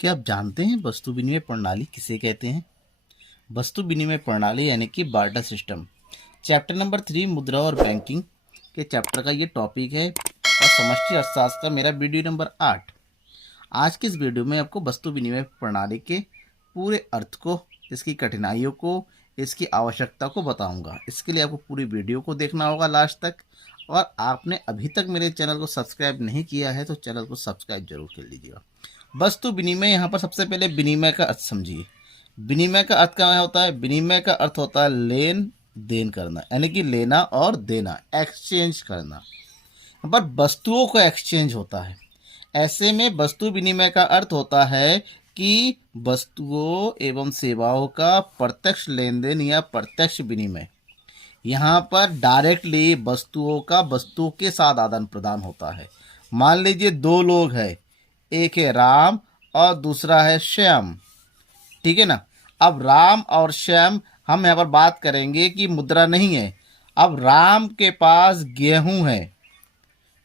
क्या आप जानते हैं वस्तु विनिमय प्रणाली किसे कहते हैं? वस्तु विनिमय प्रणाली यानी कि बार्टर सिस्टम। चैप्टर नंबर 3 मुद्रा और बैंकिंग के चैप्टर का ये टॉपिक है और समष्टि अर्थशास्त्र का मेरा वीडियो नंबर 8। आज की इस वीडियो में आपको वस्तु विनिमय प्रणाली के पूरे अर्थ को, इसकी कठिनाइयों को, इसकी आवश्यकता को बताऊंगा। इसके लिए आपको पूरी वीडियो को देखना होगा लास्ट तक, और आपने अभी तक मेरे चैनल को सब्सक्राइब नहीं किया है तो चैनल को सब्सक्राइब जरूर कर लीजिएगा। वस्तु विनिमय, यहाँ पर सबसे पहले विनिमय का अर्थ समझिए। विनिमय का अर्थ क्या होता है? विनिमय का अर्थ होता है लेन देन करना, यानी कि लेना और देना, एक्सचेंज करना। यहाँ पर वस्तुओं का एक्सचेंज होता है। ऐसे में वस्तु विनिमय का अर्थ होता है कि वस्तुओं एवं सेवाओं का प्रत्यक्ष लेन देन या प्रत्यक्ष विनिमय। यहाँ पर डायरेक्टली वस्तुओं का वस्तुओं के साथ आदान प्रदान होता है। मान लीजिए दो लोग हैं, एक है राम और दूसरा है श्याम, ठीक है ना। अब राम और श्याम, हम यहाँ पर बात करेंगे कि मुद्रा नहीं है। अब राम के पास गेहूं है,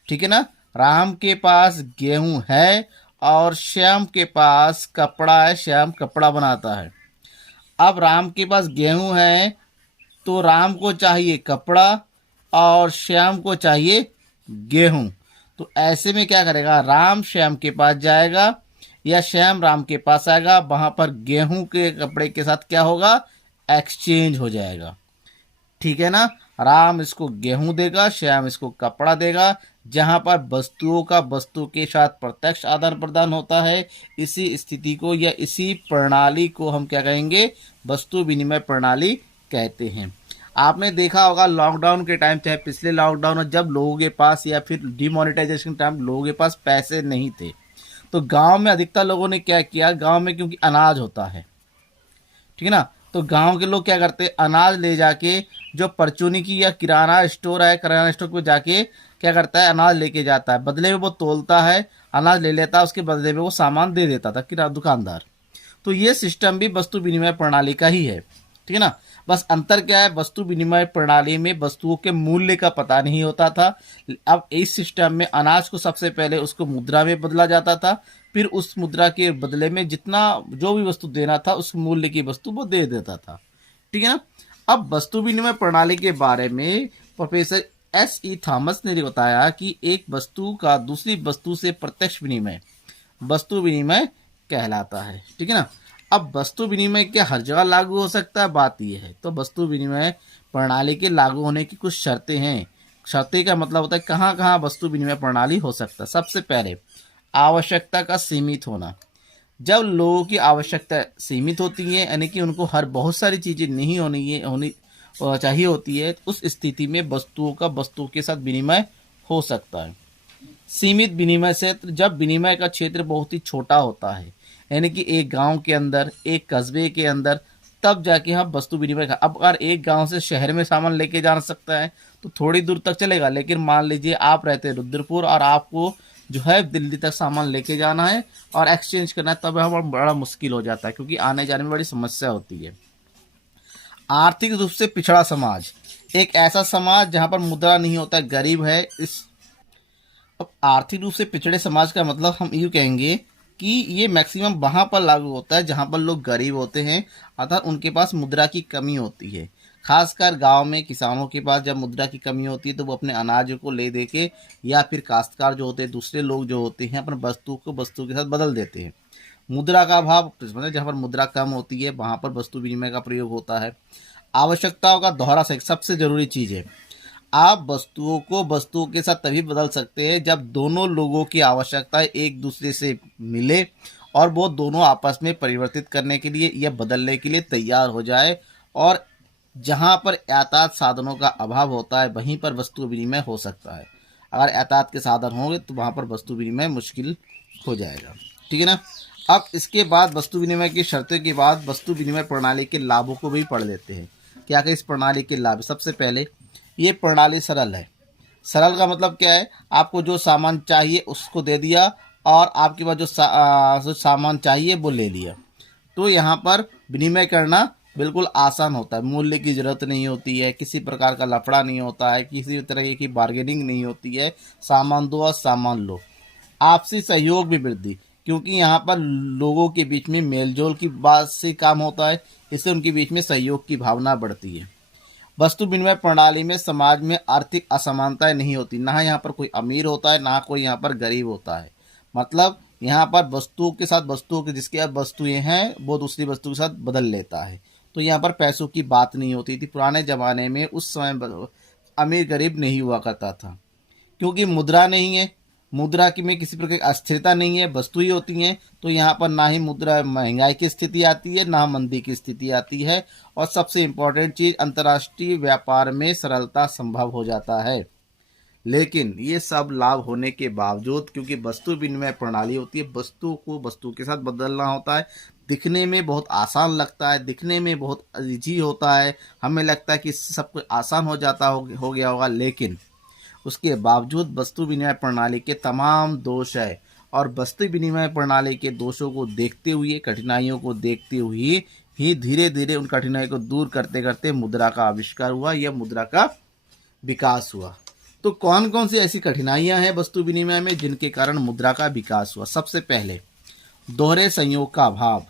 ठीक है ना, राम के पास गेहूं है और श्याम के पास कपड़ा है, श्याम कपड़ा बनाता है। अब राम के पास गेहूं है तो राम को चाहिए कपड़ा और श्याम को चाहिए गेहूं। तो ऐसे में क्या करेगा, राम श्याम के पास जाएगा या श्याम राम के पास आएगा, वहां पर गेहूं के कपड़े के साथ क्या होगा, एक्सचेंज हो जाएगा, ठीक है ना। राम इसको गेहूं देगा, श्याम इसको कपड़ा देगा, जहां पर वस्तुओं का वस्तु के साथ प्रत्यक्ष आदान प्रदान होता है। इसी स्थिति को या इसी प्रणाली को हम क्या कहेंगे, वस्तु विनिमय प्रणाली कहते हैं। आपने देखा होगा लॉकडाउन के टाइम, चाहे पिछले लॉकडाउन में, जब लोगों के पास या फिर डिमोनेटाइजेशन टाइम लोगों के पास पैसे नहीं थे, तो गांव में अधिकतर लोगों ने क्या किया, गांव में क्योंकि अनाज होता है, ठीक है ना, तो गांव के लोग क्या करते, अनाज ले जाके जो परचूनी की या किराना स्टोर है, किराना स्टोर पे जाके क्या करता है, अनाज लेके जाता है, बदले में वो तोलता है, अनाज ले लेता है, उसके बदले में वो सामान दे देता था किराना दुकानदार। तो ये सिस्टम भी वस्तु विनिमय प्रणाली का ही है, ठीक है ना। बस अंतर क्या है, वस्तु विनिमय प्रणाली में वस्तुओं के मूल्य का पता नहीं होता था। अब इस सिस्टम में अनाज को सबसे पहले उसको मुद्रा में बदला जाता था, फिर उस मुद्रा के बदले में जितना जो भी वस्तु देना था उस मूल्य की वस्तु वो दे देता था, ठीक है ना। अब वस्तु विनिमय प्रणाली के बारे में प्रोफेसर S.E. थॉमस ने बताया कि एक वस्तु का दूसरी वस्तु से प्रत्यक्ष विनिमय वस्तु विनिमय कहलाता है, ठीक है ना। अब वस्तु विनिमय क्या हर जगह लागू हो सकता है, बात यह है। तो वस्तु विनिमय प्रणाली के लागू होने की कुछ शर्तें हैं। शर्तें का मतलब होता है कहाँ कहाँ वस्तु विनिमय प्रणाली हो सकता है। सबसे पहले आवश्यकता का सीमित होना। जब लोगों की आवश्यकता सीमित होती है, यानी कि उनको हर बहुत सारी चीजें नहीं होनी चाहिए होती है, तो उस स्थिति में वस्तुओं का वस्तुओं के साथ विनिमय हो सकता है। सीमित विनिमय क्षेत्र, जब विनिमय का क्षेत्र बहुत ही छोटा होता है, यानी कि एक गांव के अंदर, एक कस्बे के अंदर, तब जाके हम वस्तु विनिमय का। अब अगर एक गांव से शहर में सामान लेके जा सकता है तो थोड़ी दूर तक चलेगा, लेकिन मान लीजिए आप रहते हैं रुद्रपुर और आपको जो है दिल्ली तक सामान लेके जाना है और एक्सचेंज करना है, तब हमारा बड़ा मुश्किल हो जाता है, क्योंकि आने जाने में बड़ी समस्या होती है। आर्थिक रूप से पिछड़ा समाज, एक ऐसा समाज जहां पर मुद्रा नहीं होता, गरीब है। इस अब आर्थिक रूप से पिछड़े समाज का मतलब हम यूँ कहेंगे कि ये मैक्सिमम वहाँ पर लागू होता है जहाँ पर लोग गरीब होते हैं, अर्थात उनके पास मुद्रा की कमी होती है। खासकर गांव में किसानों के पास जब मुद्रा की कमी होती है तो वो अपने अनाज को ले दे के, या फिर काश्तकार जो होते हैं, दूसरे लोग जो होते हैं, अपने वस्तु को वस्तु के साथ बदल देते हैं। मुद्रा का अभाव, मतलब जहाँ पर मुद्रा कम होती है वहाँ पर वस्तु विनिमय का प्रयोग होता है। आवश्यकताओं का दोहरा सबसे जरूरी चीज़ है। आप वस्तुओं को वस्तुओं के साथ तभी बदल सकते हैं जब दोनों लोगों की आवश्यकताएं एक दूसरे से मिले और वो दोनों आपस में परिवर्तित करने के लिए या बदलने के लिए तैयार हो जाए। और जहां पर यातायात साधनों का अभाव होता है वहीं पर वस्तु विनिमय हो सकता है। अगर यातायात के साधन होंगे तो वहां पर वस्तु विनिमय मुश्किल हो जाएगा, ठीक है ना। अब इसके बाद वस्तु विनिमय की शर्तों के बाद वस्तु विनिमय प्रणाली के लाभों को भी पढ़ लेते हैं। क्या क्या इस प्रणाली के लाभ? सबसे पहले ये प्रणाली सरल है। सरल का मतलब क्या है, आपको जो सामान चाहिए उसको दे दिया और आपके पास जो सामान चाहिए वो ले लिया। तो यहाँ पर विनिमय करना बिल्कुल आसान होता है, मूल्य की ज़रूरत नहीं होती है, किसी प्रकार का लफड़ा नहीं होता है, किसी तरह की बार्गेनिंग नहीं होती है, सामान दो और सामान लो। आपसी सहयोग भी वृद्धि, क्योंकि यहाँ पर लोगों के बीच में मेलजोल की बात से काम होता है, इससे उनके बीच में सहयोग की भावना बढ़ती है। वस्तु विनिमय प्रणाली में समाज में आर्थिक असमानताएं नहीं होती, ना यहाँ पर कोई अमीर होता है ना कोई यहाँ पर गरीब होता है। मतलब यहाँ पर वस्तुओं के साथ वस्तुओं के जिसके पास वस्तुएं हैं वो दूसरी वस्तु के साथ बदल लेता है। तो यहाँ पर पैसों की बात नहीं होती थी। पुराने ज़माने में उस समय अमीर गरीब नहीं हुआ करता था, क्योंकि मुद्रा नहीं है, मुद्रा की में किसी प्रकार की अस्थिरता नहीं है, वस्तु ही होती हैं। तो यहाँ पर ना ही मुद्रा महंगाई की स्थिति आती है ना मंदी की स्थिति आती है। और सबसे इम्पोर्टेंट चीज़, अंतर्राष्ट्रीय व्यापार में सरलता संभव हो जाता है। लेकिन ये सब लाभ होने के बावजूद, क्योंकि वस्तु विनिमय प्रणाली होती है, वस्तु को वस्तु के साथ बदलना होता है, दिखने में बहुत आसान लगता है, दिखने में बहुत ईजी होता है, हमें लगता है कि सब कुछ आसान हो जाता हो गया होगा, लेकिन उसके बावजूद वस्तु विनिमय प्रणाली के तमाम दोष है। और वस्तु विनिमय प्रणाली के दोषों को देखते हुए, कठिनाइयों को देखते हुए ही धीरे धीरे उन कठिनाइयों को दूर करते करते मुद्रा का आविष्कार हुआ या मुद्रा का विकास हुआ। तो कौन कौन सी ऐसी कठिनाइयां हैं वस्तु विनिमय में जिनके कारण मुद्रा का विकास हुआ? सबसे पहले दोहरे संयोग का अभाव।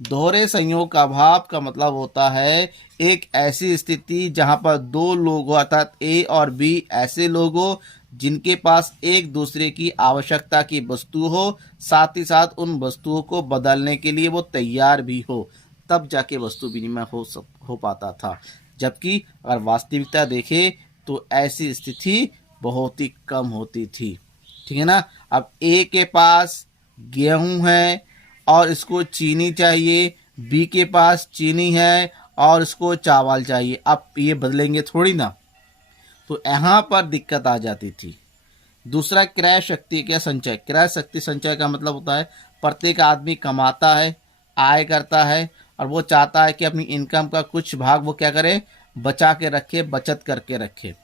दोहरे संयोग का अभाव का मतलब होता है एक ऐसी स्थिति जहां पर दो लोग अर्थात ए और बी ऐसे लोग हो जिनके पास एक दूसरे की आवश्यकता की वस्तु हो, साथ ही साथ उन वस्तुओं को बदलने के लिए वो तैयार भी हो, तब जाके वस्तु विनिमय हो पाता था। जबकि अगर वास्तविकता देखें तो ऐसी स्थिति बहुत ही कम होती थी। ठीक है ना। अब ए के पास गेहूं है और इसको चीनी चाहिए, बी के पास चीनी है और इसको चावल चाहिए। अब ये बदलेंगे थोड़ी ना, तो यहाँ पर दिक्कत आ जाती थी। दूसरा, क्रय शक्ति का संचय। क्रय शक्ति संचय का मतलब होता है प्रत्येक आदमी कमाता है, आय करता है और वो चाहता है कि अपनी इनकम का कुछ भाग वो क्या करे, बचा के रखे, बचत करके रखे।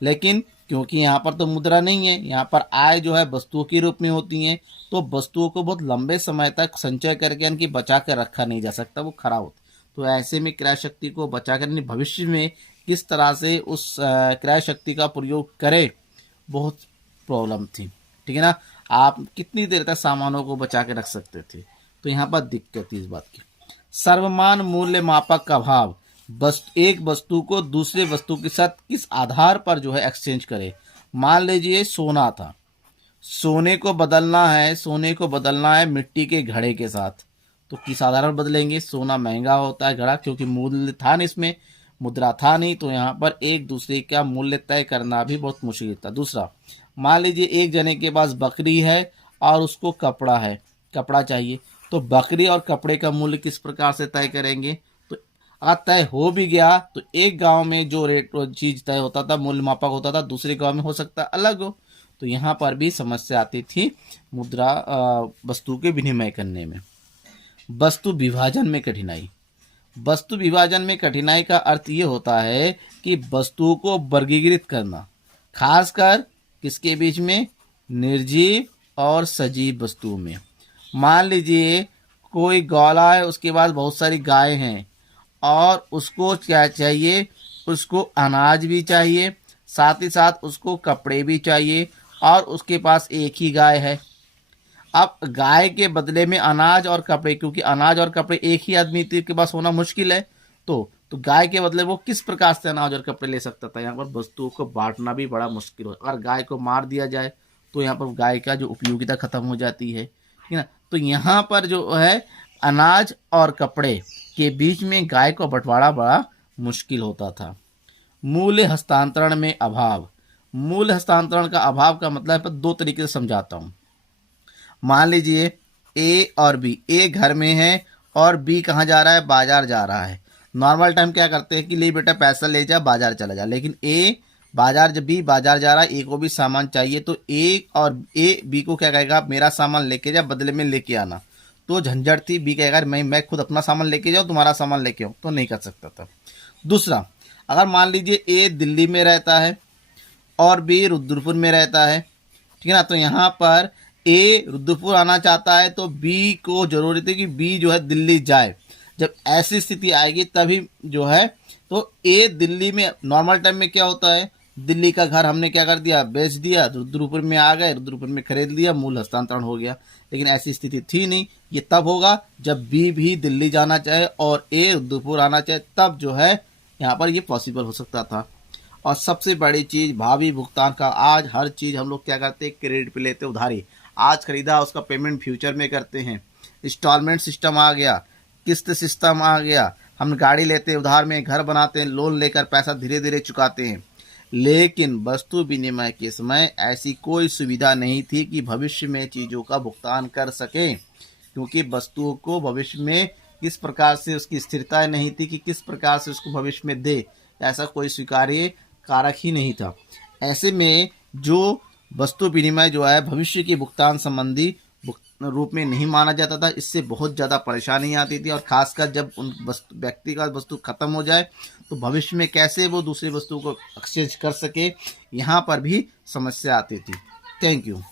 लेकिन क्योंकि यहाँ पर तो मुद्रा नहीं है, यहाँ पर आय जो है वस्तुओं के रूप में होती हैं, तो वस्तुओं को बहुत लंबे समय तक संचय करके यानी कि बचा कर रखा नहीं जा सकता, वो खराब होता। तो ऐसे में क्रय शक्ति को बचा कर भविष्य में किस तरह से उस क्रय शक्ति का प्रयोग करें, बहुत प्रॉब्लम थी। ठीक है ना। आप कितनी देर तक सामानों को बचा के रख सकते थे, तो यहाँ पर दिक्कत थी इस बात की। सर्वमान मूल्य मापक का अभाव। एक वस्तु को दूसरे वस्तु के साथ किस आधार पर जो है एक्सचेंज करे। मान लीजिए सोना था, सोने को बदलना है मिट्टी के घड़े के साथ, तो किस आधार पर बदलेंगे? सोना महंगा होता है घड़ा, क्योंकि मूल्य था नहीं, इसमें मुद्रा था नहीं, तो यहाँ पर एक दूसरे का मूल्य तय करना भी बहुत मुश्किल था। दूसरा, मान लीजिए एक जने के पास बकरी है और उसको कपड़ा चाहिए, तो बकरी और कपड़े का मूल्य किस प्रकार से तय करेंगे? तो अगर तय हो भी गया तो एक गांव में जो रेट चीज तय होता था, मूल्य मापक होता था, दूसरे गांव में हो सकता है अलग हो। तो यहाँ पर भी समस्या आती थी मुद्रा वस्तु के विनिमय करने में। वस्तु विभाजन में कठिनाई। वस्तु विभाजन में कठिनाई का अर्थ ये होता है कि वस्तुओं को वर्गीकृत करना, खासकर किसके बीच में? निर्जीव और सजीव वस्तुओं में। मान लीजिए कोई गौला है, उसके पास बहुत सारी गाय हैं और उसको क्या चाहिए? उसको अनाज भी चाहिए, साथ ही साथ उसको कपड़े भी चाहिए, और उसके पास एक ही गाय है। अब गाय के बदले में अनाज और कपड़े, क्योंकि अनाज और कपड़े एक ही आदमी के पास होना मुश्किल है, तो गाय के बदले वो किस प्रकार से अनाज और कपड़े ले सकता था? यहाँ पर वस्तुओं को बांटना भी बड़ा मुश्किल हो। अगर गाय को मार दिया जाए तो यहाँ पर गाय का जो उपयोगिता खत्म हो जाती है, ठीक है ना। तो यहाँ पर जो है अनाज और कपड़े के बीच में गाय को बंटवारा बड़ा मुश्किल होता था। मूल्य हस्तांतरण में अभाव। मूल्य हस्तांतरण का अभाव का मतलब है, दो तरीके से समझाता हूँ। मान लीजिए ए और बी, ए घर में है और बी कहाँ जा रहा है? बाजार जा रहा है। नॉर्मल टाइम क्या करते हैं कि ले बेटा पैसा ले जा, बाजार चला जा। लेकिन जब बी बाजार जा रहा है, ए को भी सामान चाहिए, तो ए बी को क्या कहेगा? मेरा सामान लेके जा, बदले में लेके आना। तो झंझट थी। बी कहेगा मैं खुद अपना सामान लेके जाऊँ, तुम्हारा सामान लेके आऊँ, तो नहीं कर सकता था। दूसरा, अगर मान लीजिए ए दिल्ली में रहता है और बी रुद्रपुर में रहता है, ठीक है ना। तो यहाँ पर ए रुद्रपुर आना चाहता है, तो बी को जरूरत है कि बी जो है दिल्ली जाए। जब ऐसी स्थिति आएगी तभी जो है, तो ए दिल्ली में नॉर्मल टाइम में क्या होता है? दिल्ली का घर हमने क्या कर दिया? बेच दिया, रुद्रपुर में आ गए, रुद्रपुर में खरीद लिया, मूल्य हस्तांतरण हो गया। लेकिन ऐसी स्थिति थी नहीं। ये तब होगा जब बी भी दिल्ली जाना चाहे और ए रुद्रपुर आना चाहे, तब जो है यहाँ पर ये पॉसिबल हो सकता था। और सबसे बड़ी चीज़ भावी भुगतान का। आज हर चीज़ हम लोग क्या करते हैं, क्रेडिट पे लेते हैं, उधारी। आज खरीदा उसका पेमेंट फ्यूचर में करते हैं। इंस्टॉलमेंट सिस्टम आ गया, किस्त सिस्टम आ गया। हम गाड़ी लेते हैं उधार में, घर बनाते हैं, लोन लेकर पैसा धीरे धीरे चुकाते हैं। लेकिन वस्तु विनिमय के समय ऐसी कोई सुविधा नहीं थी कि भविष्य में चीज़ों का भुगतान कर सकें, क्योंकि वस्तुओं को भविष्य में किस प्रकार से उसकी स्थिरता नहीं थी कि किस प्रकार से उसको भविष्य में दे, ऐसा कोई स्वीकार्य कारक ही नहीं था। ऐसे में जो वस्तु विनिमय जो है भविष्य के भुगतान संबंधी रूप में नहीं माना जाता था। इससे बहुत ज़्यादा परेशानी आती थी, और खासकर जब उन व्यक्ति का वस्तु खत्म हो जाए तो भविष्य में कैसे वो दूसरी वस्तु को एक्सचेंज कर सके, यहाँ पर भी समस्या आती थी। Thank you.